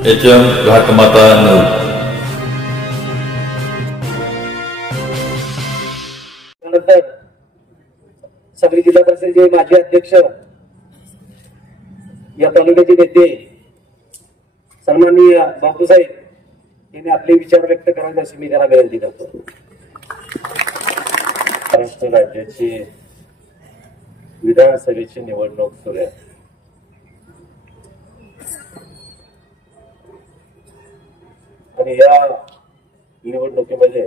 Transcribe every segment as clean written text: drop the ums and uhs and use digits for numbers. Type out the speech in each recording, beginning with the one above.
HM घाटमाता news. त्यानंतर सांगली जिल्हा परिषदेचे माजी अध्यक्ष, या तालुक्याचे नेते सन्माननीय बापूसाहेब यांनी आपले विचार व्यक्त करावे अशी मी त्यांना विनंती करतो. महाराष्ट्र राज्याची विधानसभेची निवडणूक सुरू आहे. आणि या निवडणुकीमध्ये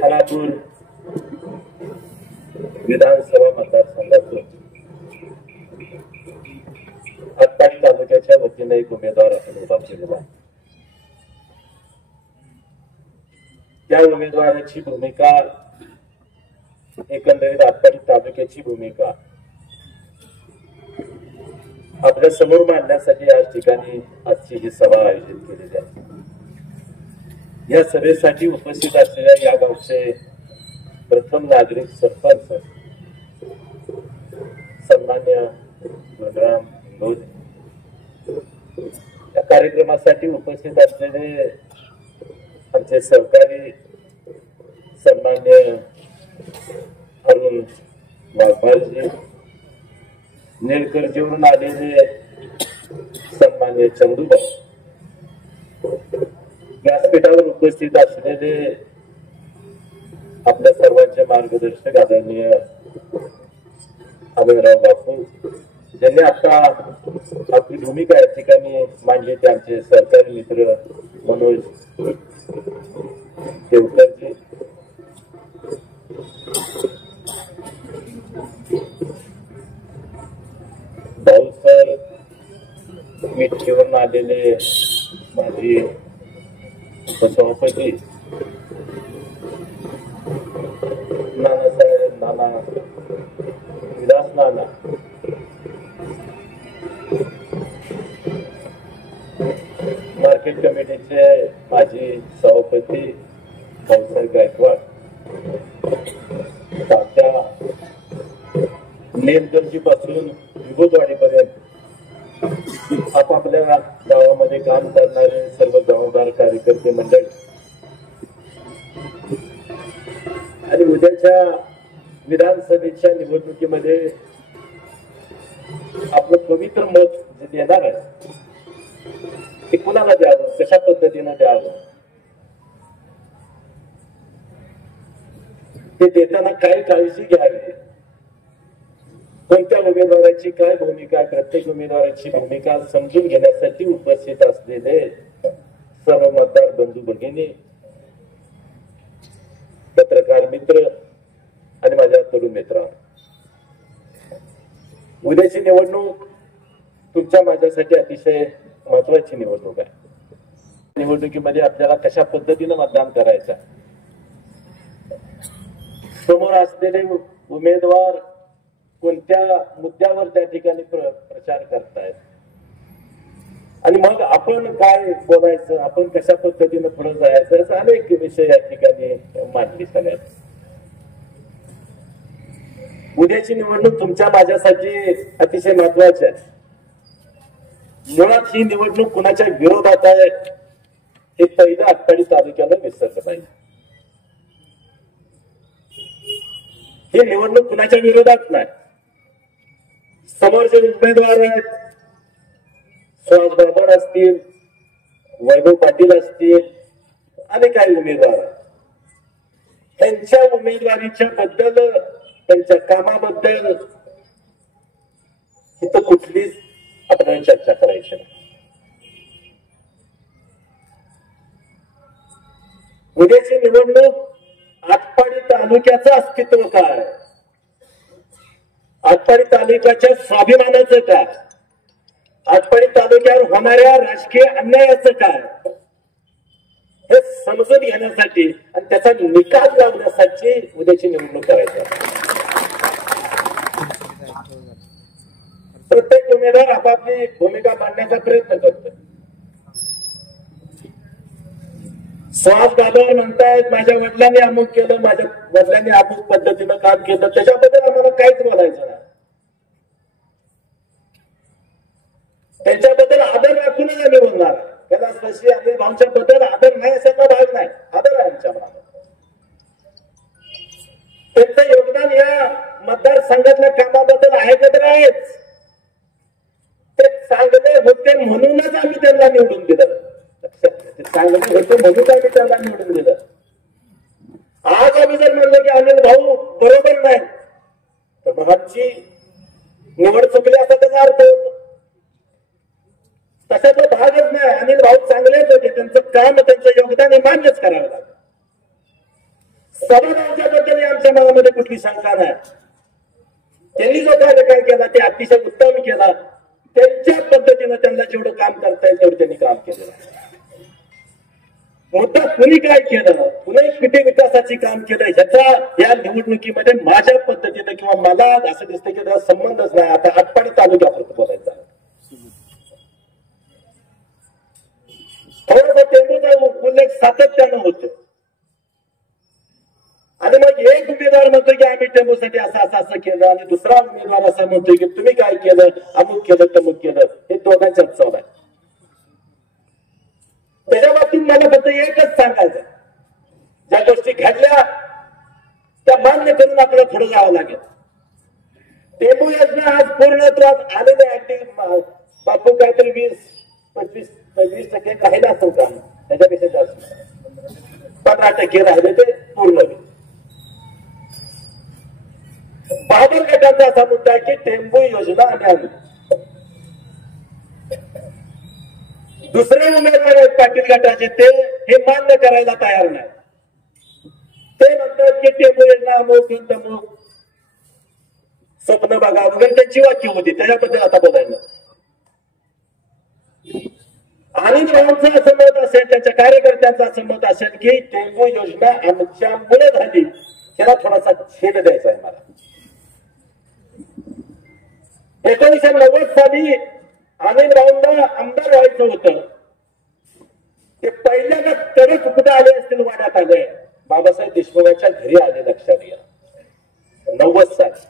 खानापूर विधानसभा मतदारसंघातून आटपाडी तालुक्याच्या वतीने एक उमेदवार आपण उभा केलेला आहे. त्या उमेदवाराची भूमिका, एकंदरीत आटपाडी तालुक्याची भूमिका आपल्या समोर मांडण्यासाठी आज ठिकाणी आजची ही सभा आयोजित केलेली आहे. या सभेसाठी उपस्थित असलेल्या या गावचे प्रथम नागरिक सरपंच सन्मान्य बलराम हिंगोले, या कार्यक्रमासाठी उपस्थित असलेले आमचे सहकारी सन्मान्य अरुण वाघमालजी, नेरकरजीवरून आलेले सन्मान्य चंदूभाऊ, व्यासपीठावर उपस्थित असलेले आपल्या सर्वांचे मार्गदर्शक आदरणीय अमिनराव बापू, ज्यांनी आता आपली भूमिका या ठिकाणी मांडली, ते आमचे सहकारी मित्र मनोज देवकरजी, भाऊसर, मिठीवरून आलेले माझी उपसभापती नानासाहेब नाना विलास नाना, मार्केट कमिटीचे माजी सभापती भाऊसाहेब गायकवाड, तात्या नेरकरजी पासून विभूतवाडीपर्यंत आपापल्या गावामध्ये काम करणारे सर्व जबाबदार कार्यकर्ते मंडळी, आणि उद्याच्या विधानसभेच्या निवडणुकीमध्ये आपलं पवित्र मत जे देणार आहे ते कुणाला द्यावं, कशा पद्धतीनं द्यावं, ते देताना काय काळजी घ्यावी, कोणत्या उमेदवाराची काय भूमिका, प्रत्येक उमेदवाराची भूमिका समजून घेण्यासाठी उपस्थित असलेले सर्व मतदार बंधू भगिनी, पत्रकार मित्र आणि माझ्या तरुण मित्र, उद्याची निवडणूक तुमच्या माझ्यासाठी अतिशय महत्वाची निवडणूक आहे. निवडणुकीमध्ये आपल्याला कशा पद्धतीनं मतदान करायचं, समोर असलेले उमेदवार कोणत्या मुद्द्यावर त्या ठिकाणी प्रचार करतायत, आणि मग आपण काय बोलायचं, आपण कशा पद्धतीनं पुढे जायचं, असं अनेक विषय या ठिकाणी मांडली सगळ्यात. उद्याची निवडणूक तुमच्या माझ्यासाठी अतिशय महत्वाची आहे. मुळात ही निवडणूक कुणाच्या विरोधात आहे हे पहिलं आटपाडी तालुक्याला विसरलं पाहिजे. ही निवडणूक कुणाच्या विरोधात नाही. समोर जे उमेदवार आहेत, सुहास बाबर असतील, वैभव पाटील असतील, आणि काही उमेदवार आहेत, त्यांच्या उमेदवारीच्या बद्दल, त्यांच्या कामाबद्दल इथं कुठलीच आपल्याला चर्चा करायची नाही. उद्याची निवडणूक आटपाडी तालुक्याचं अस्तित्व काय, आटपाडी तालुक्याच्या स्वाभिमानाचं काय, आटपाडी तालुक्यावर होणाऱ्या राजकीय अन्यायाचं काय, हे समजून घेण्यासाठी आणि त्याचा निकाल लावण्यासाठी उद्याची निवडणूक करायची आहे. प्रत्येक उमेदवार आपापली भूमिका मांडण्याचा प्रयत्न करतो. सुहास बाबर म्हणतायत माझ्या वडिलांनी अमुक केलं, माझ्या वडिलांनी अमुक पद्धतीनं काम केलं, त्याच्याबद्दल आम्हाला काहीच बोलायचं नाही. त्यांच्याबद्दल आदर राखूनच आम्ही बोलणार. त्याला स्पेशली अनिल भाऊंच्या बद्दल आदर नाही असायला भाग नाही, आदर आहे आमच्या मनात. त्यांचं योगदान या मतदारसंघातल्या कामाबद्दल आहे का तर आहेच. ते चांगले होते म्हणूनच आम्ही त्यांना निवडून दिलं. ते चांगले होते म्हणून आम्ही त्यांना निवडून दिलं. आज आम्ही जर म्हणलं की अनिल भाऊ बरोबर नाही तर मग आमची निवड चुकली असा त्याचा अर्थ होतो. तसा तो भागच नाही. अनिल भाऊ चांगलेच होते, त्यांचं काम त्यांचं योगदान हे मान्यच करावं लागतं. सभाभाऊच्या बद्दल आमच्या मनामध्ये कुठली शंका नाही. त्यांनी जो काय केला ते अतिशय उत्तम केला. त्यांच्या पद्धतीनं त्यांना जेवढं काम करता येईल तेवढं त्यांनी काम केलेलं आहे. मुद्दा कुणी काय केलं, कुणी किती विकासाची काम केलं ह्याचा या निवडणुकीमध्ये माझ्या पद्धतीनं किंवा मला असं दिसतं की त्याचा संबंधच नाही. आता आटपाडी तालुक्यापुरतं बोलायचा. थोडासा टेंबूचा उल्लेख सातत्यानं होतो आणि मग एक उमेदवार म्हणतो की आम्ही टेंबूसाठी असं केलं आणि दुसरा उमेदवार असा म्हणतोय की तुम्ही काय केलं, अमुक केलं तमुक केलं. हे दोघांच्याच चव आहे. त्याच्या बाबतीत मला फक्त एकच सांगायचं, ज्या गोष्टी घडल्या त्या मान्य करून आपल्याला पुढे जावं लागेल. टेंबू योजना आज पूर्णत्वात आलेले अगदी बापू काहीतरी 20-25% राहिला असतो का, त्याच्यापेक्षा जास्त 15% राहिले ते पूर्ण. बहादूर गटांचा असा मुद्दा आहे की टेंबू योजना आम्ही आणली. दुसरे उमेदवार आहेत पाटील गटाचे, ते हे मान्य करायला तयार नाही. ते म्हणतात की टेंबू योजना अमुक तमुक स्वप्न बघा वगैरे त्यांची वाक्य होती. त्याच्याबद्दल आता बोलायला आणि भावांचं असं मत असेल, त्यांच्या कार्यकर्त्यांचं असं मत असेल की टेंबू योजना आमच्यामुळे झाली, त्याला थोडासा छेद द्यायचा आहे मला. 1990 साली अनिल भाऊंना आमदार व्हायचं होतं. ते पहिल्यांदा तडक कुठे आले असतील, वाड्यात आले, बाबासाहेब देशमुखांच्या घरी आले, लक्षात घ्या, 90 साली.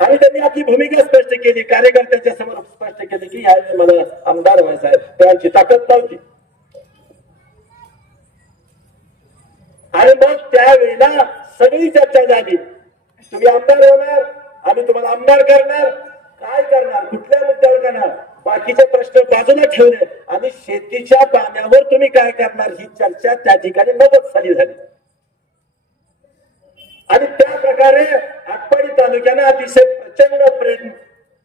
आणि त्यांनी आपली भूमिका स्पष्ट केली, कार्यकर्त्यांच्या समोर स्पष्ट केली की यावेळी मला आमदार व्हायचं आहे. त्यांची ताकद नव्हती. आणि मग त्यावेळेला सगळी चर्चा झाली, तुम्ही आमदार होणार, आम्ही तुम्हाला आमदार करणार, काय करणार, कुठल्या मुद्द्यावर करणार, बाकीचे प्रश्न बाजूला ठेवले आणि शेतीच्या पाण्यावर तुम्ही काय करणार ही चर्चा त्या ठिकाणी 90 साली झाली. आणि त्या प्रकारे आटपाडी तालुक्याने अतिशय प्रचंड प्रेम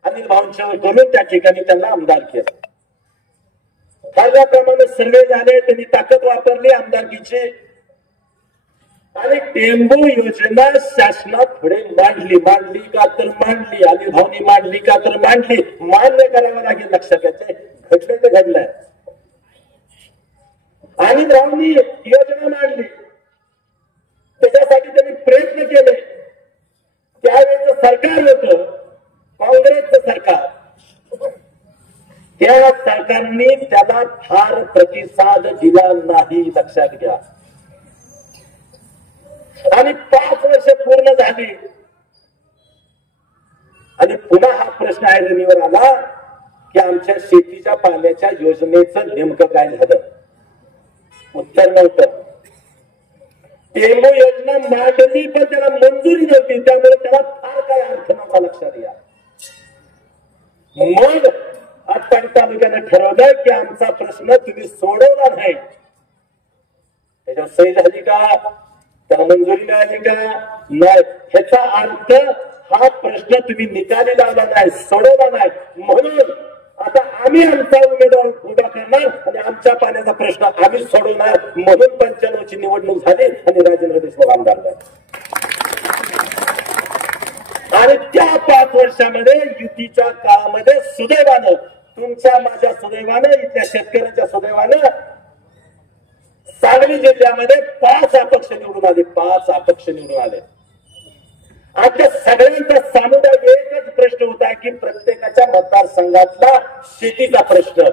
अनिल भाऊंच्या करून त्या ठिकाणी त्यांना आमदार केलं. ठरल्याप्रमाणे सर्वे झाले, त्यांनी ताकद वापरली आमदारकीची आणि टेंबू योजना शासनात पुढे मांडली का तर मांडली, अनिल भाऊंनी मांडली का तर मांडली, मान्य करावं लागेल. लक्षात घ्यायचे, घडलं तर घडलंय. अनिल भाऊंनी योजना मांडली, त्याच्यासाठी त्यांनी प्रयत्न केले. त्यावेळेचं सरकार होतं काँग्रेसचं सरकार. त्या सरकारने त्याला फार प्रतिसाद दिला नाही, लक्षात घ्या. आणि 5 वर्ष पूर्ण झाली आणि पुन्हा हा प्रश्न ऐरणीवर आला की आमच्या शेतीच्या पाण्याच्या योजनेचं नेमकं काय झालं. उत्तर नव्हतं. टेंबू योजना मांडली पण त्याला मंजुरी नव्हती, त्यामुळे त्याला फार काय अर्थ नव्हता, लक्षात घ्या. मग आटपाडी तालुक्याने ठरवलं की आमचा प्रश्न तुम्ही सोडवला नाही. त्याच्यावर सही झाली का, त्याला मंजुरी मिळाली का नाही, ह्याचा अर्थ हा प्रश्न तुम्ही निकाली लावला नाही, सोडवला नाही. म्हणून आता आम्ही आमचा उमेदवार उभा करणार आणि आमच्या पाण्याचा प्रश्न आम्ही सोडवणार. म्हणून 95 ची निवडणूक झाली आणि राजेंद्र देशमुख आमदार झाले. आणि त्या 5 वर्षामध्ये युतीच्या काळामध्ये सुदैवानं, तुमच्या माझ्या सुदैवानं, इथल्या शेतकऱ्यांच्या सुदैवानं सांगली जिल्ह्यामध्ये 5 अपक्ष निवडून आले. 5 अपक्ष निवडून आले. आमच्या सगळ्यांचा सामुदायिक एकच प्रश्न होता की प्रत्येकाच्या मतदारसंघातला शेतीचा प्रश्न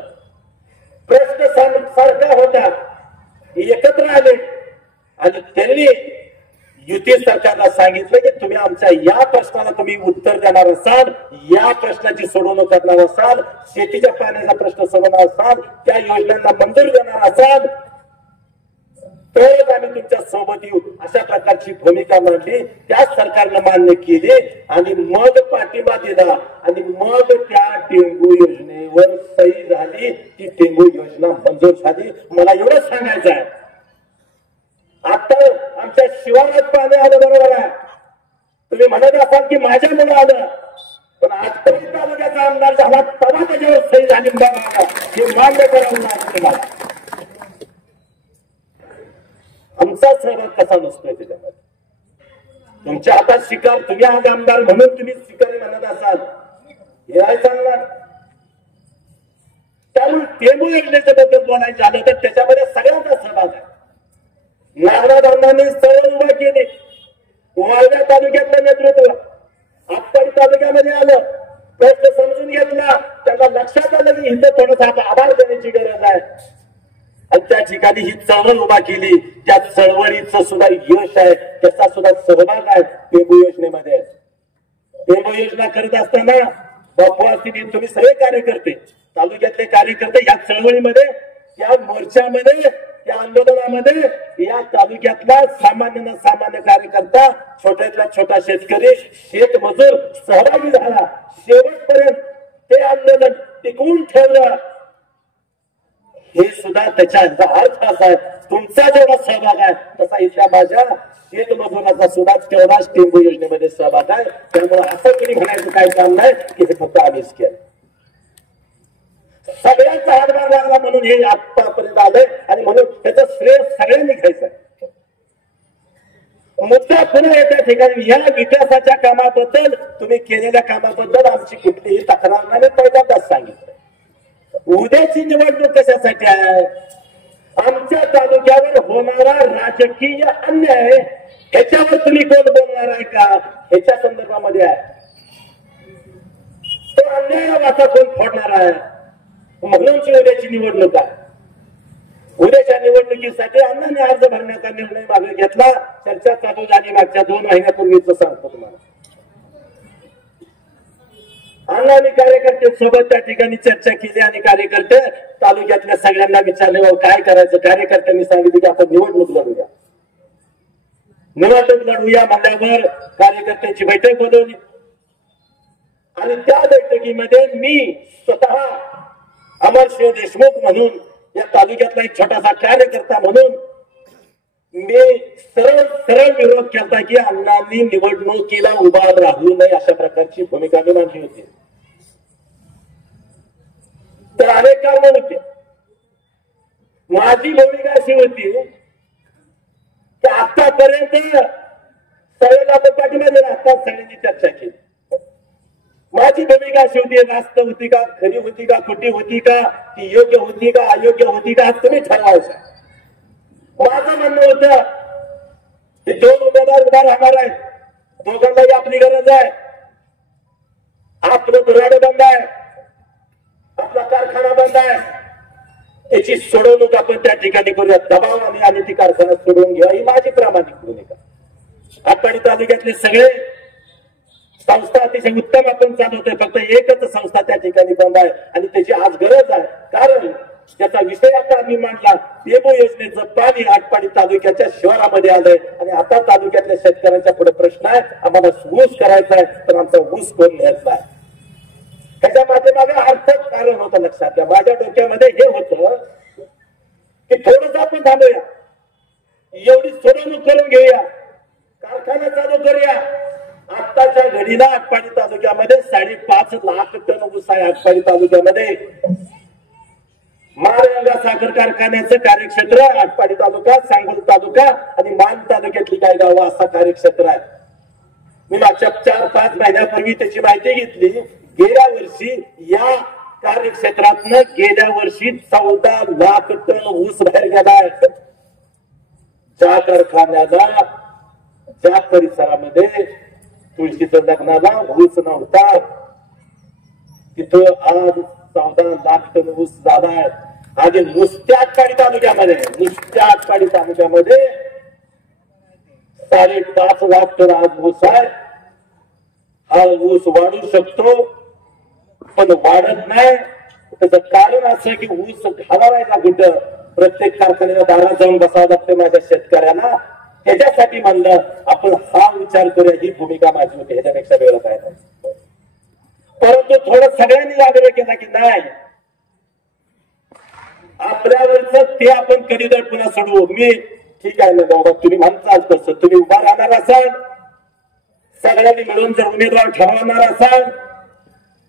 सारखा होता. एकत्र आले आणि त्यांनी युती सरकारला सांगितलं की तुम्ही आमच्या या प्रश्नाला तुम्ही उत्तर देणार असाल, या प्रश्नाची सोडवणूक करणार असाल, शेतीच्या पाण्याचा प्रश्न सोडवणार असाल, त्या योजनांना मंजूर देणार असाल, तरच आम्ही तुमच्या सोबत येऊ, अशा प्रकारची भूमिका मांडली. त्या सरकारनं मान्य केली आणि मग पाठिंबा दिला आणि मग त्या टेंगू योजनेवर सही झाली. ती टेंगू योजना मंजूर झाली. मला एवढंच सांगायचं आहे, आता आमच्या शिवारात पाणी आलं, बरोबर आहे. तुम्ही म्हणत असाल की माझ्यामुळे आलं, पण आजपर्यंत तालुक्याचा आमदार झाला तेव्हा त्याच्यावर सही झाली. हे मान्य करावं लागतं तुम्हाला. आमचा सहभाग कसा नसतोय त्याच्यामध्ये. तुमच्या हातात शिकार, तुम्ही आज आमदार म्हणून तुम्ही शिकारी म्हणत असाल, हे आहे चांगलं. त्यामुळे टेंबू योजनेच्या बद्दल बोलायचं झालं तर त्याच्यामध्ये सगळ्यांचा सहभाग आहे. नागराजांनी चळवळ उभा केली. वाळव्या तालुक्यातलं नेतृत्व आटपाडी तालुक्यामध्ये आलं, प्रश्न समजून घेतला, त्यांना लक्षात आलं की इथं थोडंसं आभार देण्याची गरज आहे आणि त्या ठिकाणी ही चळवळ उभा केली. त्या चळवळीचं सुद्धा यश आहे, त्याचा सुद्धा सहभाग आहे टेंबू योजनेमध्ये. टेंबू योजना करत असताना बापू असतील, तुम्ही सगळे कार्यकर्ते, तालुक्यातले कार्यकर्ते या चळवळीमध्ये, या मोर्चामध्ये, या आंदोलनामध्ये या तालुक्यातला सामान्य सामान्य कार्यकर्ता, छोट्यातला छोटा शेतकरी, शेतमजूर सहभागी झाला. शेवटपर्यंत ते आंदोलन टिकवून ठेवलं. हे सुद्धा त्याचा अर्थ असा आहे, तुमचा जेवढा सहभाग आहे तसा इथल्या माझ्या शेतमजुराचा सुद्धा तेवढाच टेंबू योजनेमध्ये सहभाग आहे. त्यामुळे असं कोणी म्हणायचं काही काम नाही की हे फक्त आम्हीच केलं. सगळ्यांचा हातभार लागला म्हणून हे आतापर्यंत आलंय आणि म्हणून त्याचं श्रेय सगळ्यांनी घ्यायचं. मुद्दा पुन्हा येत्या ठिकाणी या विकासाच्या कामाबद्दल, तुम्ही केलेल्या कामाबद्दल आमची कुठलीही तक्रार नाही, पहिल्यांदाच सांगितलं. उद्याची निवडणूक कशासाठी आहे? आमच्या तालुक्यावर होणारा राजकीय अन्याय ह्याच्यावर तुम्ही कोण बोलणार आहे का? ह्याच्या संदर्भामध्ये आहे. तो अन्याय वाचा कोण फोडणार आहे? म्हणूनची उद्याची निवडणूक आहे. उद्याच्या निवडणुकीसाठी अण्णांनी अर्ज भरण्याचा निर्णय मागे घेतला. चर्चा चालू झाली मागच्या 2 महिन्यापूर्वीच सांगतो तुम्हाला. अण्णांनी कार्यकर्ते सोबत त्या ठिकाणी चर्चा केली आणि कार्यकर्ते तालुक्यातल्या सगळ्यांना विचारले काय करायचं. कार्यकर्त्यांनी सांगितलं की आपण निवडणूक लढूया. निवडणूक लढूया म्हणल्यावर कार्यकर्त्यांची बैठक बोलवली आणि त्या बैठकीमध्ये मी स्वतः अमरसिंह देशमुख म्हणून, या तालुक्यातला एक छोटासा कार्यकर्ता म्हणून मी सरळ विरोध केला की अण्णांनी निवडणुकीला उभा राहू नये अशा प्रकारची भूमिका मी मांडली होती. तर अनेक कारण होते. माझी भूमिका अशी होती की आतापर्यंत सगळ्यांना आपण पाठिंबा दिला, आता सगळ्यांनी चर्चा केली. माझी भूमिका अशी होती, रास्त होती का, खरी होती का, खोटी होती का, ती योग्य होती का, अयोग्य होती का, तुम्ही ठरवायचं. माझं म्हणणं होतं की 2 उमेदवार उभा राहणार आहेत, दोघांनाही आपली गरज आहे. आपलं दुराड बंद आहे, आपला कारखाना बंद आहे, त्याची सोडवणूक आपण त्या ठिकाणी करूया. दबाव आणि ती कारखाना सोडवून घ्या, ही माझी प्रामाणिक भूमिका. आटपाडी तालुक्यातले सगळे संस्था अतिशय उत्तम आपण चालवतोय, फक्त एकच संस्था त्या ठिकाणी बंद आहे आणि त्याची आज गरज आहे. कारण त्याचा विषय आता आम्ही मांडला, टेंबू योजनेचं पाणी आटपाडी तालुक्याच्या शिवारामध्ये आलंय आणि आता तालुक्यातल्या शेतकऱ्यांच्या पुढे प्रश्न आहे, आम्हाला ऊस करायचा आहे, तर आमचा ऊस कोण घ्यायचा आहे. त्याच्या मागे अर्थच कारण होतं. लक्षात घ्या, माझ्या डोक्यामध्ये हे होतं की थोडंसं आपण थांबूया, एवढी सोडवणूक करून घेऊया, कारखाना चालू करूया. आत्ताच्या घडीला आटपाडी तालुक्यामध्ये 5.5 लाख टन ऊस आहे. आटपाडी तालुक्यामध्ये माळगंगा साखर कारखान्याचं कार्यक्षेत्र आटपाडी तालुका, सांगोल तालुका आणि मान तालुक्यातली काही गावं असा कार्यक्षेत्र आहे. मी मागच्या 4-5 महिन्यापूर्वी त्याची माहिती घेतली. गेल्या वर्षी या कार्यक्षेत्रातनं गेल्या वर्षी 14 लाख टन ऊस बाहेर गेलाय. ज्या कारखान्याला, ज्या परिसरामध्ये तुळशीच्या लग्नाला ऊस नव्हता, तिथं आज 14 लाख टन ऊस झालाय. आणि नुसत्या आटपाडी तालुक्यामध्ये 5.5 लाख टन आज ऊस आहे. हा ऊस वाढू शकतो पण वाढत नाही. त्याचं कारण असं की ऊस घालावायचा कुठं, प्रत्येक कारखान्याला दारात जाऊन बसावं लागतं माझ्या शेतकऱ्यांना. त्याच्यासाठी म्हणलं आपण हा विचार करूया, ही भूमिका माझी होती, ह्याच्यापेक्षा वेगळं काय नाही. परंतु थोडं सगळ्यांनी आग्रह केला की नाही, आपल्यावरच ते आपण कधी तर पुन्हा सोडवू. मी ठीक आहे ना बाबा, तुम्ही म्हणताल तसं, तुम्ही उभा राहणार असाल, सगळ्यांनी मिळून जर उमेदवार ठरवणार असाल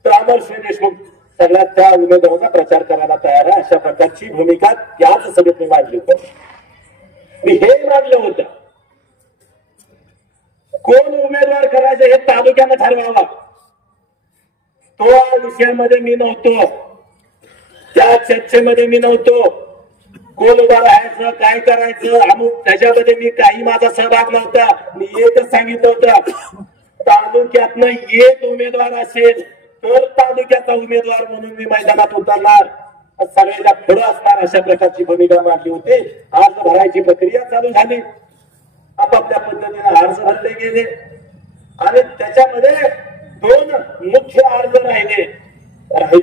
तर अमरसिंह देशमुख सगळ्यात त्या उमेदवारांचा प्रचार करायला तयार आहे. अशा प्रकारची भूमिका त्याच सभेत मी मांडली होती. मी हे मांडलं होतं, कोण उमेदवार करायचे हे तालुक्यानं ठरवावा. तो विषयामध्ये मी नव्हतो, त्या चर्चेमध्ये मी नव्हतो. कोण उभा राहायचं, काय करायचं अमुक, त्याच्यामध्ये मी काही माझा सहभाग नव्हता. मी एकच सांगितलं होतं, तालुक्यातनं एक उमेदवार असेल तर तालुक्याचा उमेदवार म्हणून मी मैदानात उतरणार, सगळ्याच्या पुढे असणार, अशा प्रकारची भूमिका मांडली होती. अर्ज भरायची प्रक्रिया चालू झाली, आपापल्या पद्धतीने अर्ज भरले गेले आणि त्याच्यामध्ये 2 मुख्य अर्ज राहिले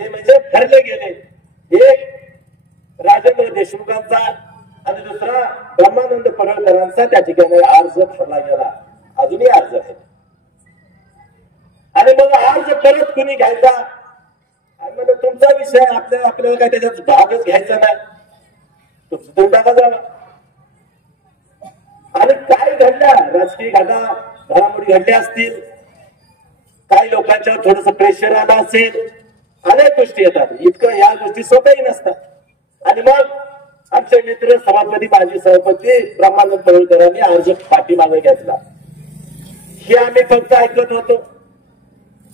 म्हणजे भरले गेले. एक राजेंद्र देशमुखांचा आणि दुसरा ब्रह्मानंद पडळकरांचा त्या ठिकाणी अर्ज भरला गेला. अजूनही अर्ज आहे आणि मग अर्ज परत कुणी घ्यायचा, म्हणजे तुमचा विषय, आपल्याला काय त्याच्यात भागच घ्यायचा नाही, तुमचं तुम्ही टाका जावा. आणि काय घडल्या, राजकीय घडामोडी घडल्या असतील, काही लोकांच्यावर थोडस प्रेशर आलं असेल, अनेक गोष्टी येतात. इतकं या गोष्टी स्वतःही नसतात. आणि मग आमचे मित्र सभापती, माजी सभापती ब्रह्मानंद पडळकरांनी अर्ज पाठीमागे घेतला. हे आम्ही फक्त ऐकत होतो.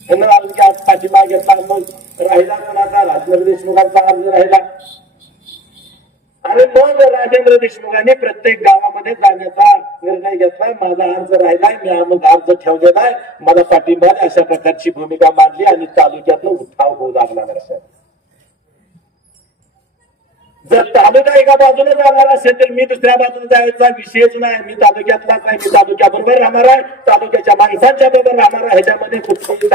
आज पाठीमागे घेतला. मग राहिला कोणाचा, राजेंद्र देशमुखांचा अर्ज राहिला. आणि मग राजेंद्र देशमुखांनी प्रत्येक गावामध्ये जाण्याचा निर्णय घेतला. माझा अर्ज राहिलाय, मी मग अर्ज ठेवलेला आहे, मला पाठिंबा, अशा प्रकारची भूमिका मांडली आणि तालुक्यातला उठाव होऊ लागला. जर तालुका एका बाजूने जाणार असेल तर मी दुसऱ्या बाजूने जायचा विषयच नाही. मी तालुक्यातलाच नाही, मी तालुक्याबरोबर राहणार आहे, तालुक्याच्या माणसांच्या बरोबर राहणार आहे. ह्याच्यामध्ये कुठलीही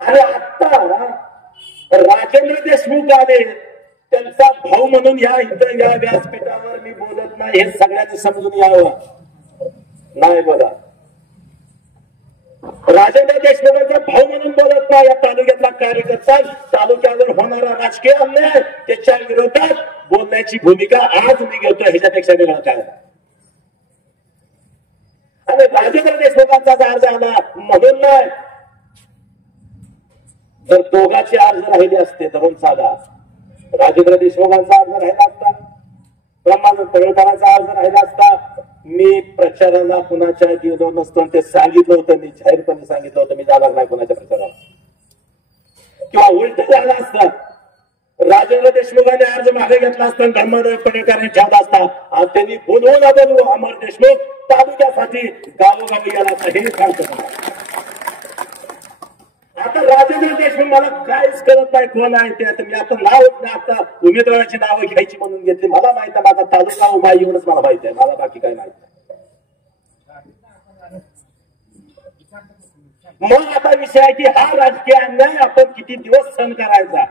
आणि आता राजेंद्र देशमुख आले, त्यांचा भाऊ म्हणून या व्यासपीठावर मी बोलत नाही, हे सगळ्यांनी समजून यावं. नाही बोला, राजेंद्र देशमुखांचा भाऊ म्हणून बोलत नाही. या तालुक्यातला कार्यकर्ता, तालुक्यावर होणारा राजकीय अन्याय, त्याच्या विरोधात बोलण्याची भूमिका आज मी घेतो, ह्याच्यापेक्षा वेगळं काय. आणि राजेंद्र देशमुखांचा अर्ज आला म्हणून नाही, जर दोघांचे अर्ज राहिले असते धरून साधा, राजेंद्र देशमुखांचा अर्ज राहिला असता, ब्रह्मानंद पडळकरांचा अर्ज राहिला असता, मी प्रचाराला कुणाच्या गेलो नसतो. ते सांगितलं होतं, मी जाहीरपणे सांगितलं होतं, मी जाणार नाही कुणाच्या प्रचाराला. किंवा उलट झालं असतं, राजेंद्र देशमुखांनी अर्ज मागे घेतला असता, ब्रह्मानंद पडळकरांनी ठेवला असता, आणि त्यांनी बोलवून अमर देशमुख तालुक्यासाठी गावोगावी गेला असता, हे सांगतो. आता राजेंद्र देशमुख मला काहीच करत नाही, कोण आहे ते. आता मी आता आता उमेदवाराची नावं घ्यायची म्हणून घेतली. मला माहित आहे, माझा तालुका उभा येऊनच मला माहित आहे, मला बाकी काही माहित नाही. मग आता विषय आहे की हा राजकीय अन्याय आपण किती दिवस सहन करायचा,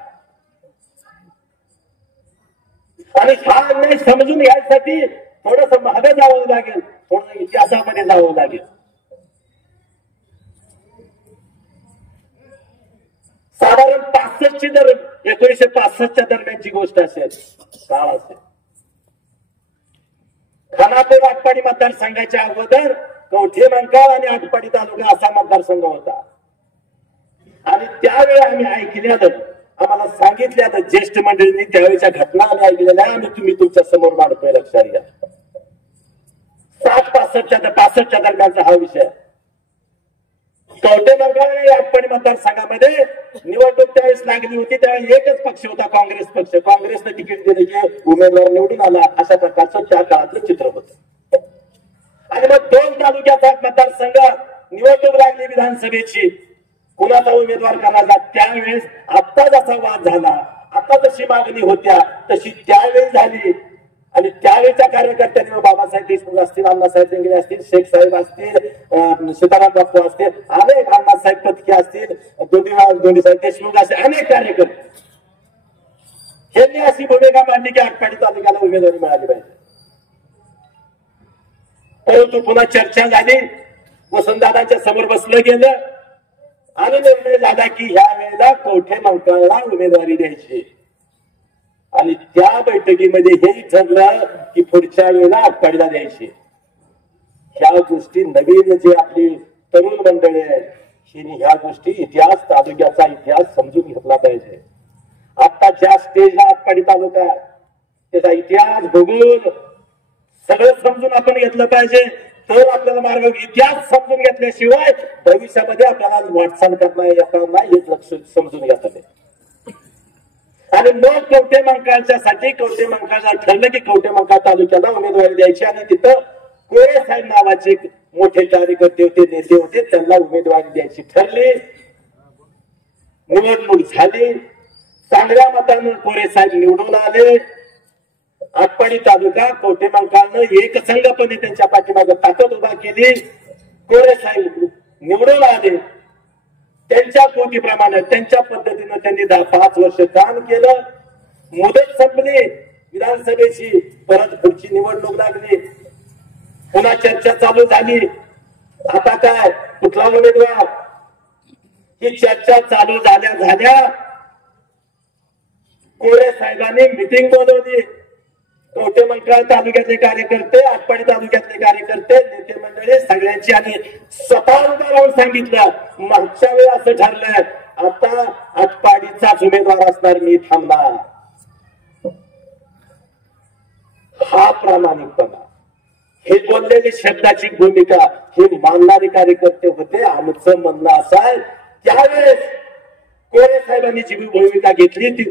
आणि हा अन्याय समजून घ्यायसाठी थोडस मागे जावं लागेल, थोडस इतिहासामध्ये जावं लागेल. साधारण 1965च्या दरम्यानची गोष्ट असेल, काळ असेल. खानापूर आटपाडी मतदारसंघाच्या अगोदर कवठे मंकाळ आणि आटपाडी तालुका असा मतदारसंघ होता. आणि त्यावेळी आम्ही ऐकल्यानं, आम्हाला सांगितल्यानं ज्येष्ठ मंडळींनी त्यावेळीच्या घटना आम्ही ऐकलेल्या, आणि तुम्ही तुमच्या समोर मांडतोय, लक्षात घ्या. 65च्या दरम्यानचा हा विषय. कवठे मंकाळ आणि आटपाडी मतदारसंघामध्ये निवडणूक त्यावेळेस लागली होती. त्यावेळी एकच पक्ष होता, काँग्रेस पक्ष. काँग्रेसने तिकीट दिले की उमेदवार निवडून आला, अशा प्रकारचं त्या काळातलं चित्र होतं. आणि मग 2 तालुक्याचा मतदारसंघ निवडणूक लागली विधानसभेची, कुणाचा उमेदवार करायचा. त्यावेळेस आता जसा वाद झाला, आता जशी मागणी होत्या तशी त्यावेळेस झाली. आणि त्यावेळेच्या कार्यकर्त्यांनी बाबासाहेब देशमुख असतील, अण्णासाहेब देंगडे असतील, शेख साहेब असतील, सीताराम बापू असतील, अनेक अण्णासाहेब पत्की असतील, दोंडीसाहेब देशमुख असतील, अनेक कार्यकर्ते यांनी अशी भूमिका मांडली की आटपाडी तालुक्याला उमेदवारी मिळाली पाहिजे. परंतु पुन्हा चर्चा झाली, वसंतदादांच्या समोर बसलं गेलं आणि निर्णय झाला की ह्या वेळेला कवठे मंकाळला उमेदवारी द्यायची. आणि त्या बैठकीमध्ये हेही ठरलं की पुढच्या वेळेला आटपाडीला द्यायची. ह्या गोष्टी नवीन जे आपली तरुण मंडळी आहेत ही ह्या गोष्टी इतिहास, तालुक्याचा इतिहास समजून घेतला पाहिजे. आता ज्या स्टेजला आटपाडी तालुका त्याचा इतिहास, भूगोल सगळं समजून आपण घेतलं पाहिजे. तर आपल्याला मार्ग, इतिहास समजून घेतल्याशिवाय भविष्यामध्ये आपल्याला वाटचाल करता येणार नाही हे लक्ष समजून घेतलं. आणि मग कवठे मंकाळच्यासाठी कवठे मंकाळला ठरलं की कवठे मंकाळ तालुक्याला उमेदवारी द्यायची. आणि तिथं कोरे साहेब नावाचे मोठे कार्यकर्ते होते, नेते होते, त्यांना उमेदवारी द्यायची ठरली. निवडणूक झाली, चांगल्या मतानं कोरे साहेब निवडून आले. आटपाडी तालुका कवठे मंकाळनं एकसंघपणे त्यांच्या पाठीमागे ताकद उभा केली. कोरे साहेब निवडून आले. त्यांच्या पोटीप्रमाणे त्यांच्या पद्धतीनं त्यांनी 5 वर्ष काम केलं. मुदत संपली विधानसभेची, परत पुढची निवडणूक लागली. पुन्हा चर्चा चालू झाली. आता काय, कुठला उमेदवार? ही चर्चा चालू झाल्या कोरे साहेबांनी मिटिंग बोलवली. कवठे मंकाळ तालुक्यातले कार्यकर्ते, आटपाडी तालुक्यातले कार्यकर्ते, नेते मंडळी सगळ्यांची, आणि स्वतः उभा राहून सांगितलं मागच्या वेळी असं ठरलंय आता आटपाडीचाच उमेदवार असणार, मी थांबणार. हा प्रामाणिकपणा, हे बोललेली शब्दाची भूमिका हे मानणारे कार्यकर्ते होते. आमचं म्हणणं असं आहे त्यावेळेस कोरे साहेबांनी जी भूमिका घेतली ती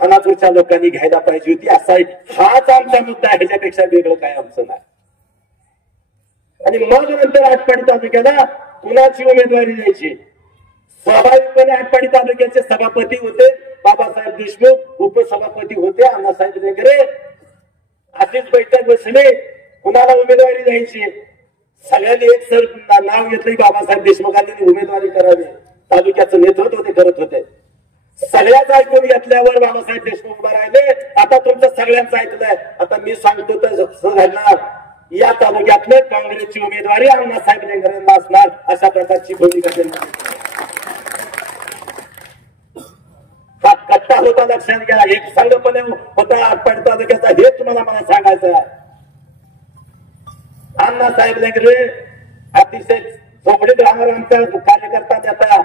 खानापूरच्या लोकांनी घ्यायला पाहिजे होती. असा हाच आमचा मुद्दा आहे, ह्याच्यापेक्षा वेगळं काय आमचं नाही. आणि मग नंतर आटपाडी तालुक्याला कुणाची उमेदवारी द्यायची? स्वाभाविकपणे आटपाडी तालुक्याचे सभापती होते बाबासाहेब देशमुख, उपसभापती होते अण्णासाहेब देंगडे. अशीच बैठक बसली, कुणाला उमेदवारी द्यायची? सगळ्यांनी एक सर नाव घेतलं, बाबासाहेब देशमुखांनी उमेदवारी करावी. तालुक्याचं नेतृत्व ते करत होते. सगळ्याच ऐकून घेतल्यावर बाबासाहेब देशमुख उभा राहिले. आता तुमचं सगळ्यांचं ऐकलंय, आता मी सांगतो तर घडणार. या तालुक्यातलं काँग्रेसची उमेदवारी अण्णासाहेब देंगरेंना असणार, अशा प्रकारची भूमिका त्यांनी. हा कट्टा होता, लक्षात घ्या. एक संघपणे होता आटपाडी तालुक्याचा, हे तुम्हाला मला सांगायचं आहे. अण्णासाहेब देंगरे अतिशय झोपडीत राहणार आमचा कार्यकर्ता नेता.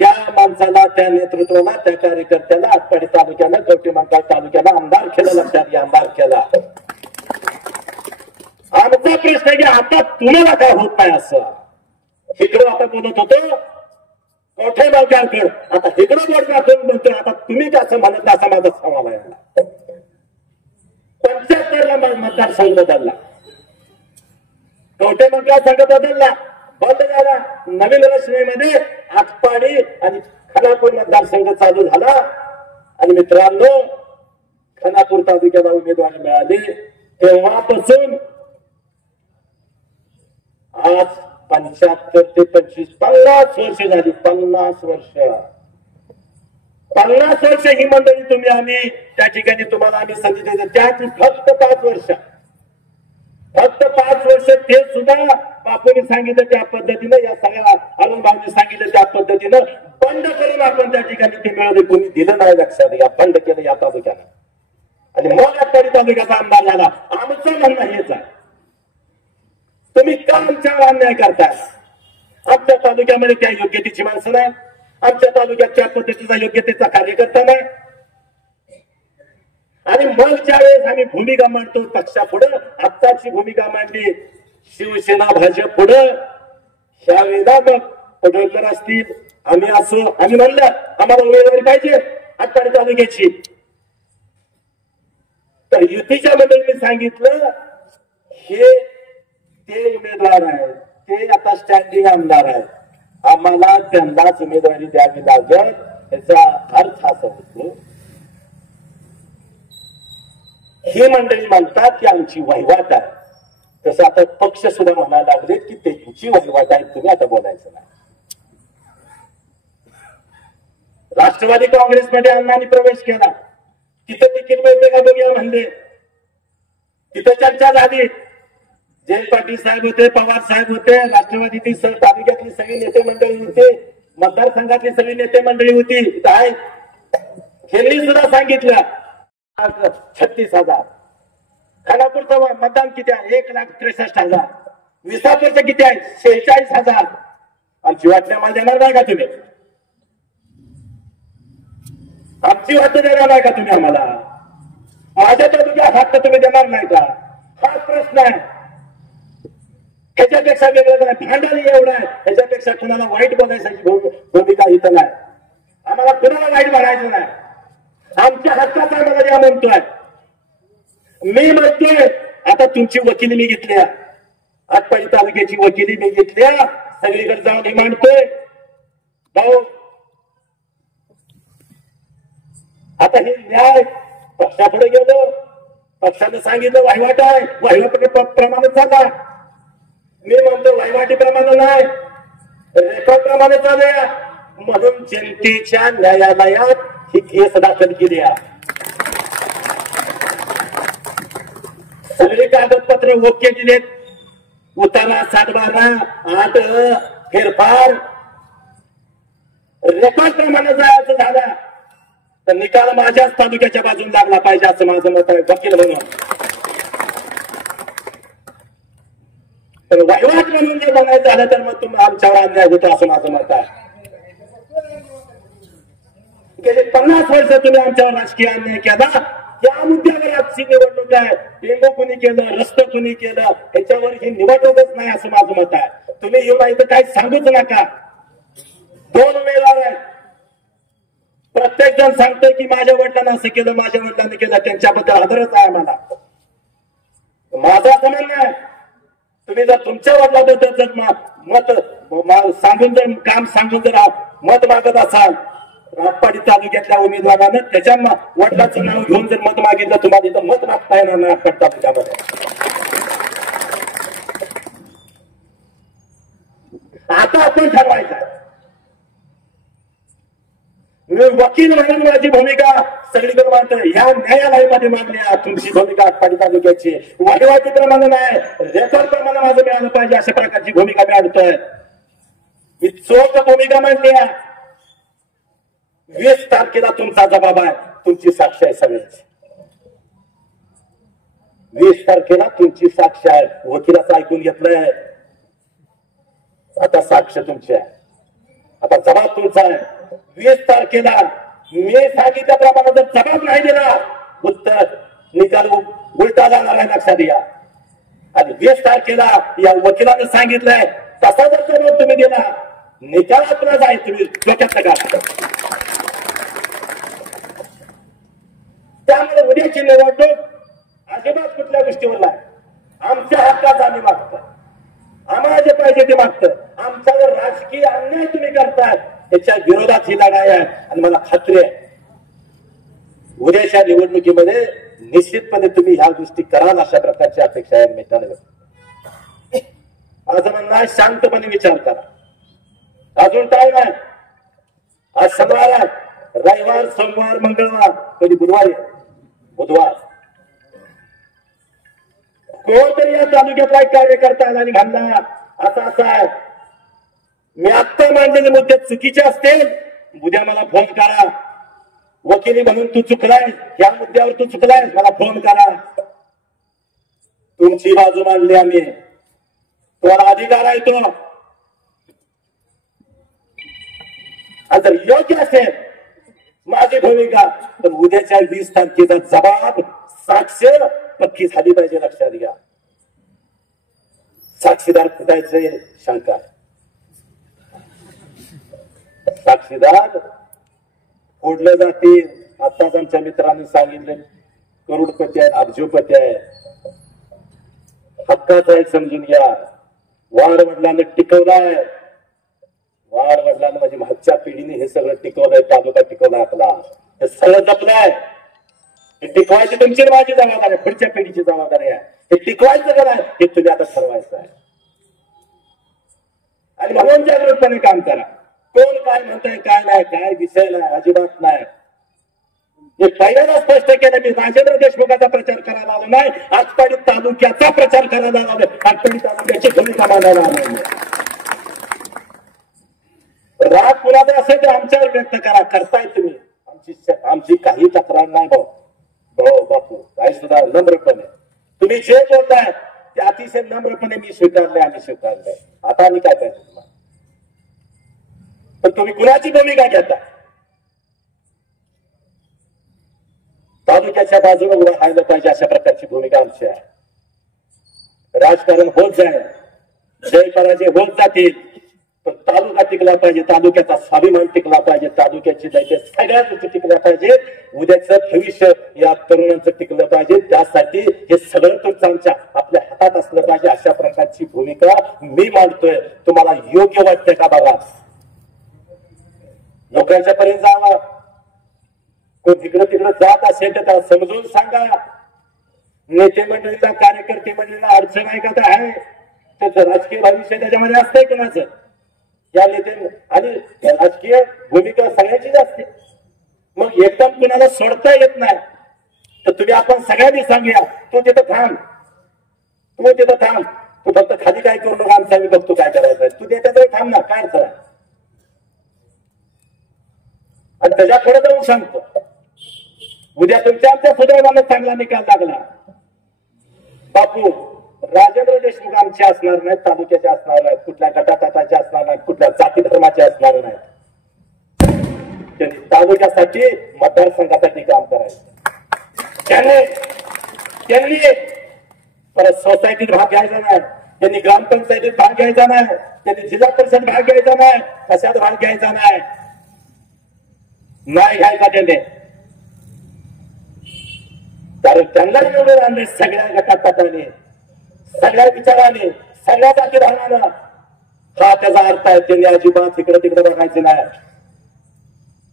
त्या माणसाला, त्या नेतृत्वाला, त्या कार्यकर्त्याला आटपाडी तालुक्यानं, कवठे मंकाळ तालुक्याला आमदार केलं. लक्षात घ्या, आमदार केला. आमचा प्रश्न की आता तुम्हाला काय होत नाही असं. इकडं आता बोलत होतो कवठे मंकाळकर, आता इकडं बोलतो, आता तुम्ही कसं म्हणत असा माझा सवाल आहे. 75ला मतदारसंघ बदलला, कवठे मंकाळ संघ बदलला, बंद झाला. नवीन रचनेमध्ये आटपाडी आणि खानापूर मतदारसंघ चालू झाला. आणि मित्रांनो, खानापूर तालुक्याला उमेदवारी मिळाली. तेव्हापासून आज 75 ते 25 50 वर्ष झाली. 50 वर्ष ही मंडळी तुम्ही, आम्ही त्या ठिकाणी तुम्हाला आम्ही संधी देतो. त्यात फक्त 5 वर्ष, फक्त 5 वर्ष ते सुद्धा बापूंनी सांगितलं त्या पद्धतीनं, या सगळ्या अरुण भाऊंनी सांगितलं त्या पद्धतीनं बंद करून आपण त्या ठिकाणी ते मिळवले. कोणी दिलं नाही, लक्षात घ्या. बंद केलं या तालुक्यानं. आणि मग आटपाडी तालुक्याचा आमदार झाला. आमचं म्हणणं हेच आहे, तुम्ही का आमच्यावर अन्याय करताय? आमच्या तालुक्यामध्ये त्या योग्यतेची माणसं नाही, आमच्या तालुक्यात त्या पद्धतीचा योग्यतेचा कार्यकर्ता नाही. आणि मग ज्यावेळेस आम्ही भूमिका मांडतो पक्षापुढं, आत्ताची भूमिका मांडली शिवसेना भाजप पुढं, ह्यावेळेला मग पडळकर असतील, आम्ही असो, आम्ही म्हणलं आम्हाला उमेदवारी पाहिजे आटपाडी तालुक्याची. तर युतीच्या मंडळीने सांगितलं हे ते उमेदवार आहेत, ते आता स्टँडिंग आमदार आहेत, आम्हाला त्यांनाच उमेदवारी द्यावी लागेल. याचा अर्थ असा होतो ही मंडळी म्हणतात की आमची वहिवाट आहे. तसं आता पक्ष सुद्धा म्हणायला लागले की त्यांची वहिवाट आहे, तुम्ही आता बोलायचं नाही. राष्ट्रवादी काँग्रेसमध्ये अण्णांनी प्रवेश केला, तिथं तिकीट मिळते का बघूया म्हणले. तिथं चर्चा झाली. जयंत पाटील साहेब होते, पवार साहेब होते, राष्ट्रवादीची तालुक्यातली सगळी नेते मंडळी होती, मतदारसंघातली सगळी नेते मंडळी होती. त्यांनी सुद्धा सांगितलं 36,000. खानापूरचं मतदान किती आहे? 1,63,000. विसापूरचं किती आहे? 46,000. आमची वाटण्या मला देणार नाही का तुम्ही? आमची वाटणी देणार नाही का तुम्ही आम्हाला? माझ्या तालुक्यात हक्क तुम्ही देणार नाही का? हा प्रश्न आहे. ह्याच्यापेक्षा वेगळं नाही, भांडण एवढं आहे. ह्याच्यापेक्षा कुणाला वाईट बोलायची भूमिका इथं नाही. आम्हाला कुणाला वाईट म्हणायचं नाही. आमच्या हक्काचा आम्हाला या म्हणतोय. मी म्हणतोय आता तुमची वकिली मी घेतल्या, आटपाडी तालुक्याची वकिली मी घेतल्या, सगळीकडे जाऊन मी मांडतोय. भाऊ आता हे न्याय पक्षाकडे गेलो, पक्षाने सांगितलं वहिवाट आहे, वहिवाटी प्रमाणे चाला. मी म्हणतो वहिवाटी प्रमाणे नाही, रेकॉर्ड प्रमाणे चालूया. म्हणून जनतेच्या न्यायालयात ही केस दाखल केली आहे. सगळे कागदपत्र ओके दिलेत. उतारा 7/12 8 फेरफार रेकॉर्ड प्रमाणे जायचं झालं तर निकाल माझ्याच तालुक्याच्या बाजून लागला पाहिजे असं माझं मत आहे वकील म्हणून. पण वहिवाट म्हणून जर म्हणायचं झालं तर मग तुम्ही आमच्यावर अन्याय होतो असं माझं मत आहे. गेले 50 वर्ष तुम्ही आमच्यावर राजकीय अन्याय केला. या मुद्द्यावर आजची निवडणूक आहे. डेंगू कुणी केलं, रस्ते कुणी केलं, ह्याच्यावर ही निवडणूकच नाही असं माझं मत आहे. तुम्ही येऊन इथं काही सांगूच नका. 2 उमेदवार आहेत. प्रत्येक जण सांगतोय की माझ्या वडिलांना असं केलं, माझ्या वडिलांनी केलं, त्यांच्याबद्दल आदरच आहे मला. माझा असं म्हणणं आहे, तुम्ही जर तुमच्या वडिलांबद्दल जर मत सांगून जर काम सांगून जर मत मागत असाल, आटपाडी तालुक्यातल्या उमेदवारानं त्याच्या वडिलांचं नाव घेऊन जर मत मागितलं, तुम्हाला इथं मत मागता येणार नाही आटपाडी तालुक्यामध्ये. आता आपण ठरवायचं. मी वकील म्हणून माझी भूमिका सगळीकडे मात्र ह्या न्यायालयामध्ये मांडली. तुमची भूमिका आटपाडी तालुक्याची वहिवाटी प्रमाणे नाही, रेकॉर्ड प्रमाणे माझं मिळालं पाहिजे अशा प्रकारची भूमिका मी आणतोय. मी चोख भूमिका मांडली. 20 तारखेला तुमचा जबाब आहे, तुमची साक्ष आहे सगळ्यांची. 20 तारखेला तुमची साक्ष आहे. वकिलाचं ऐकून घेतलंय, आता साक्ष तुमची आहे, आता जबाब तुमचा आहे. 20 तारखेला मी सांगितल्याप्रमाणे जर जबाब नाही दिला, उत्तर निकाल उलटा जाणार आहे, लक्षात घ्या. आणि 20 तारखेला या वकिलाने सांगितलंय तसा जर जबाब तुम्ही दिला, निकालातला जाईल, तुम्ही डोक्यात का. त्यामुळे उद्याची निवडणूक अजिबात कुठल्या गोष्टीवर नाही. आमच्या हक्कात आम्ही मागतो, आम्हाला जे पाहिजे ते मागतं. आमच्यावर राजकीय अन्याय तुम्ही करताय त्याच्या विरोधात ही लढाई आहे. आणि मला खात्री आहे उद्याच्या निवडणुकीमध्ये निश्चितपणे तुम्ही ह्या गोष्टी कराल अशा प्रकारची अपेक्षा आहे. मित्रांनो, माझं म्हणणं आहे शांतपणे विचार करा. अजून टाइम आहे. आज शनिवार आहे, रविवार, सोमवार, मंगळवार, कधी बुधवारी, बुधवार. कोणतरी या तालुक्यातला कार्यकर्ता आणि घालला असं असं आहे, मी आत्ता मांडलेले मुद्दे चुकीचे असतील, उद्या मला फोन करा. वकिली म्हणून तू चुकलाय, या मुद्द्यावर तू चुकलाय, मला फोन करा. तुमची बाजू मांडली आम्ही, तुम्हाला अधिकार आहे तो. जर योग्य असेल माझी भूमिका तर उद्याच्या 20 तारखेचा जबाब साक्ष पक्की झाली पाहिजे, लक्षात घ्या. साक्षीदार फुटायचे शंका, साक्षीदार फोडले जातील. आताच आमच्या मित्रांनी सांगितले करोडपती आहे, अब्जोपती आहे. हक्काचा आहे समजून घ्या. वाड वडिलांना टिकवलाय, वाड वडिलांना म्हणजे मागच्या पिढीने हे सगळं टिकवलंय, तालुका टिकवलाय आपला, हे सगळं जपलंय. हे टिकवायची तुमची माझी जबाबदारी आहे, पुढच्या पिढीची जबाबदारी आहे. हे टिकवायचं का नाही हे तुम्ही आता ठरवायचं आहे. आणि म्हणून जागृतपणे काम करा. कोण काय म्हणताय काय नाही, काय विषय नाही, अजिबात नाही. हे पहिल्यांदा स्पष्ट केलं, मी राजेंद्र देशमुखाचा प्रचार करायला आलो नाही, आटपाडी तालुक्याचा प्रचार करायला आलो. आटपाडी तालुक्याची भूमिका मांडायला आलो. राग कुणाचा असेल तर आमच्यावर व्यक्त करा, करताय तुम्ही. आमची काही तक्रार नाही भाऊ. भाऊ बापू काही सुद्धा नम्रपणे तुम्ही जे बोलताय ते अतिशय नम्रपणे मी स्वीकारले, आम्ही स्वीकारले. आता आम्ही काय पाहिजे तुम्हाला, पण तुम्ही कुणाची भूमिका घेता? तालुक्याच्या बाजूला उभं राहिलं पाहिजे अशा प्रकारची भूमिका आमची आहे. राजकारण होत जाईल, जय पराजय होत जातील, पण तालुका टिकला पाहिजे, तालुक्याचा स्वाभिमान टिकला पाहिजे, तालुक्याची दैत्य सगळ्या गोष्टी टिकल्या पाहिजे. उद्याचं भविष्य या तरुणांचं टिकलं पाहिजे. त्यासाठी हे सगळं तुमचं आमच्या आपल्या हातात असलं पाहिजे. अशा प्रकारची भूमिका मी मांडतोय. तुम्हाला योग्य वाटतंय का बघा. लोकांच्या पर्यंत जावा. कोण तिकडं तिकडं जात असेल तर त्याला समजून सांगा. नेते मंडळीला, कार्यकर्ते मंडळीला अडचण आहे का? तर आहे. त्याचं राजकीय भविष्य त्याच्यामध्ये असतंय कोणाचं. या नेते आणि राजकीय भूमिका सगळ्यांचीच असते. मग एकदम कुणाला सोडता येत नाही. तर तुम्ही आपण सगळ्यांनी सांगूया, तू तिथं थांब, तू तिथं थांब, तू फक्त खाली काय करू नका, आमचं आम्ही बघतो काय करायचं. तू त्याच्यात थांब ना, काय अडचण आहे. आणि त्याच्या पुढे जाऊन सांगतो, उद्या तुमच्या आमच्या सुदैवाने चांगला निकाल लागला. बापू राजेंद्र देशमुख आमचे असणार नाहीत, तालुक्याचे असणार नाहीत, कुठल्या गटातटाचे असणार नाहीत, कुठल्या जाती धर्माचे असणार नाहीत. त्यांनी तालुक्यासाठी, मतदारसंघासाठी काम करायचं. त्यांनी परत सोसायटीत भाग घ्यायचा नाही, त्यांनी ग्रामपंचायतीत भाग घ्यायचा नाही, त्यांनी जिल्हा परिषद भाग घ्यायचा नाही, कशात भाग घ्यायचा नाही घ्यायचा त्यांनी. कारण त्यांना निवडून आणले सगळ्या गटातटाने, सगळ्या विचाराने, सगळ्या जाती धर्मानं. हा त्याचा अर्थ आहे. त्यांनी अजिबात इकडे तिकडे बघायचे नाही.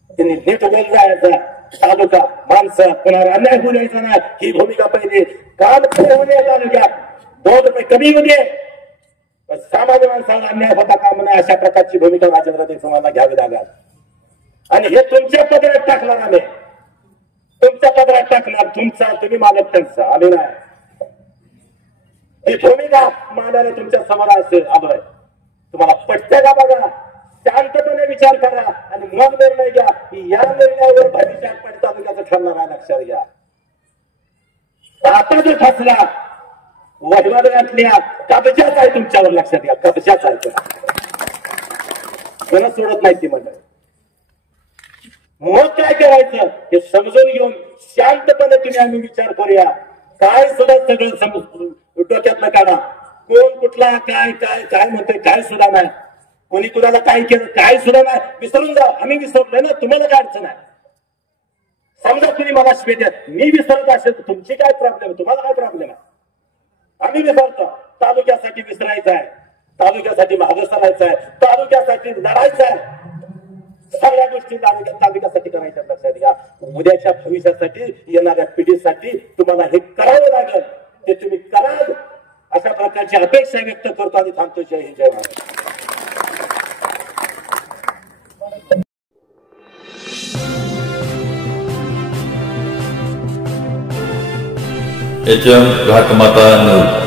त्यांनी नीट बोल जायचं. तालुका, माणसं, कोणाला अन्याय होऊ द्यायचा नाही, ही भूमिका पहिली. काम होऊ नये तालुक्यात, 2 रुपये कमी होऊ दे, सामान्य माणसाला अन्याय होता काम नये, अशा प्रकारची भूमिका राजेंद्र देशमुखांना घ्यावी लागेल. आणि हे तुमच्या पदरात टाकणार आम्ही, तुमच्या पदरात टाकणार. तुमचा तुम्ही मालक, त्यांचा आम्ही नाही. ही भूमिका मांडायला तुमच्या समोर आलोय. तुम्हाला पटतं का बघा, शांतपणे विचार करा आणि मग निर्णय घ्या. या निर्णयावर भविष्यात आटपाडी तालुक्याचं ठरणार आहे, लक्षात घ्या. आता जो ठसला वहिवादातल्या कब्जाच आहे तुमच्यावर, लक्षात घ्या. कब्जाच आहे, कोणच सोडत नाही ती मंडळी. मग काय करायचं हे समजून घेऊन शांतपणे तुम्ही आम्ही विचार करूया. काय सुद्धा सगळं डोक्यातलं काढा. कोण कुठला काय काय काय म्हणतोय काय सुद्धा नाही. कोणी कुणाला काय केलं काय सुद्धा नाही. विसरून जा. आम्ही विसरलोय ना, तुम्हाला काय अडचण आहे. समजा तुम्ही मला शिव्या, मी विसरत असेल तर तुमची काय प्रॉब्लेम आहे, तुम्हाला काय प्रॉब्लेम आहे. आम्ही विसरतो. तालुक्यासाठी विसरायचं आहे, तालुक्यासाठी मागे सरायचं आहे, तालुक्यासाठी लढायचं आहे. सगळ्या गोष्टी तालुक्यासाठी करायच्या, लक्षात घ्या. उद्याच्या भविष्यासाठी, येणाऱ्या पिढीसाठी तुम्हाला हे करावं लागेल. ते तुम्ही कराल अशा प्रकारची अपेक्षा व्यक्त करतो आणि थांबतो. जय हिंद, जय महाराष्ट्र. HM घाटमाता news.